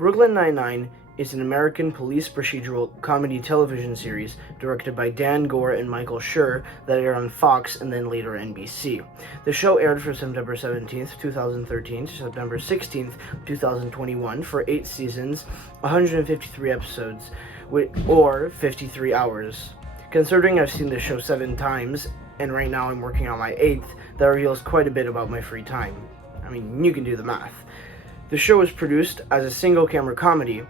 Brooklyn Nine-Nine is an American police procedural comedy television series directed by Dan Gore and Michael Schur that aired on Fox and then later NBC. The show aired from September 17th, 2013 to September 16th, 2021 for 8 seasons, 153 episodes, or 53 hours. Considering I've seen the show 7 times, and right now I'm working on my 8th, that reveals quite a bit about my free time. I mean, you can do the math. The show is produced as a single-camera comedy.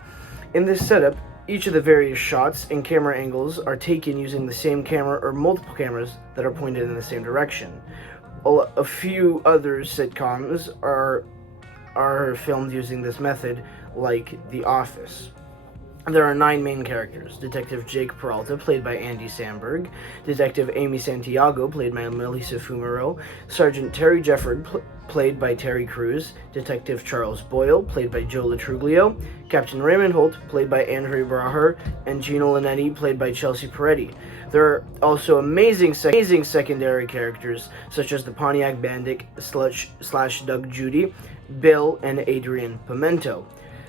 In this setup, each of the various shots and camera angles are taken using the same camera or multiple cameras that are pointed in the same direction. A few other sitcoms are filmed using this method, like The Office. There are 9 main characters: Detective Jake Peralta, played by Andy Samberg; Detective Amy Santiago, played by Melissa Fumero; Sergeant Terry Jefford, played by Terry Crews; Detective Charles Boyle, played by Joe Latruglio; Captain Raymond Holt, played by Andre Braher; and Gino Linetti, played by Chelsea Peretti. There are also amazing secondary characters, such as the Pontiac Bandit / Doug Judy, Bill, and Adrian Pimento.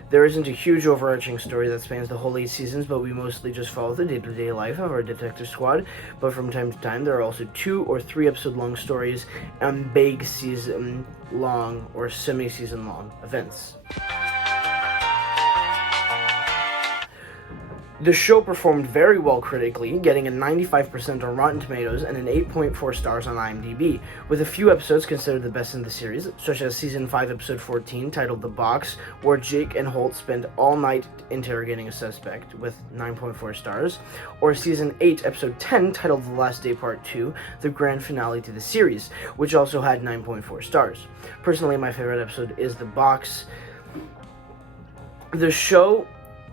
There isn't a huge overarching story that spans the whole 8 seasons, but we mostly just follow the day-to-day life of our detective squad. But from time to time, there are also 2 or 3 episode-long stories and big season-long or semi-season-long events. The show performed very well critically, getting a 95% on Rotten Tomatoes and an 8.4 stars on IMDb, with a few episodes considered the best in the series, such as Season 5, Episode 14, titled The Box, where Jake and Holt spend all night interrogating a suspect, with 9.4 stars, or Season 8, Episode 10, titled The Last Day Part 2, the grand finale to the series, which also had 9.4 stars. Personally, my favorite episode is The Box. The show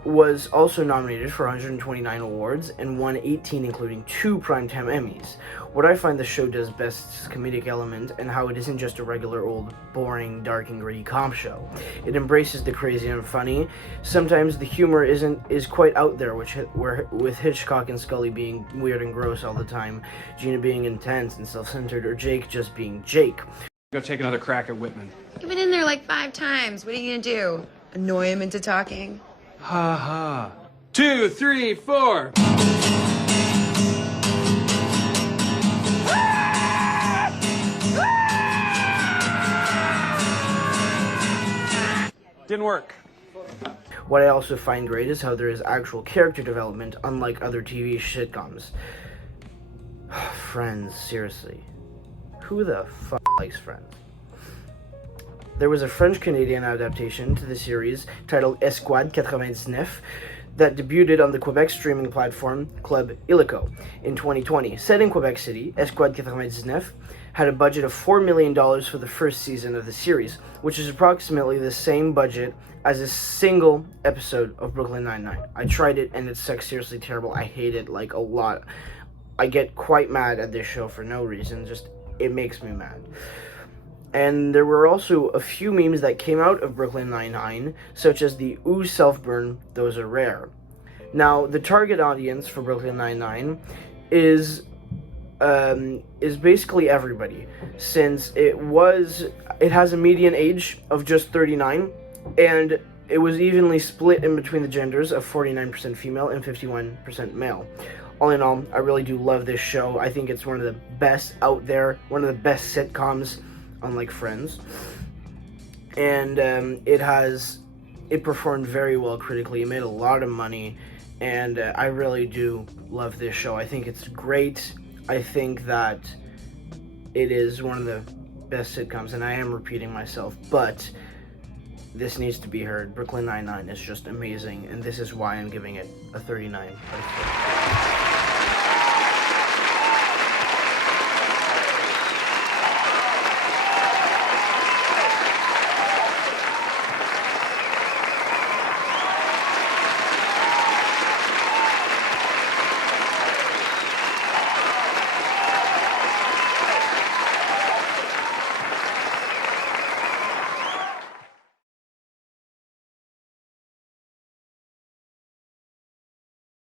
was also nominated for 129 awards and won 18, including 2 Primetime Emmys. What I find the show does best is comedic element and how it isn't just a regular old, boring, dark and gritty comp show. It embraces the crazy and funny. Sometimes the humor is quite out there, with Hitchcock and Scully being weird and gross all the time, Gina being intense and self-centered, or Jake just being Jake. Go take another crack at Whitman. You've been in there like 5 times. What are you gonna do? Annoy him into talking? Ha ha. 2, 3, 4. Didn't work. What I also find great is how there is actual character development, unlike other TV sitcoms. Friends, seriously. Who the fuck likes Friends? There was a French-Canadian adaptation to the series titled Escouade 99 that debuted on the Quebec streaming platform Club Illico in 2020. Set in Quebec City, Escouade 99 had a budget of $4 million for the first season of the series, which is approximately the same budget as a single episode of Brooklyn Nine-Nine. I tried it and it's seriously terrible. I hate it like a lot. I get quite mad at this show for no reason, just it makes me mad. And there were also a few memes that came out of Brooklyn Nine-Nine, such as the "ooh self-burn, those are rare." Now, the target audience for Brooklyn Nine-Nine is basically everybody, since it has a median age of just 39, and it was evenly split in between the genders of 49% female and 51% male. All in all, I really do love this show. I think it's one of the best out there, one of the best sitcoms, unlike Friends, and it performed very well critically. It made a lot of money, and I really do love this show. I think it's great. I think that it is one of the best sitcoms, and I am repeating myself, but this needs to be heard. Brooklyn Nine-Nine is just amazing, and this is why I'm giving it a 39 out of 40.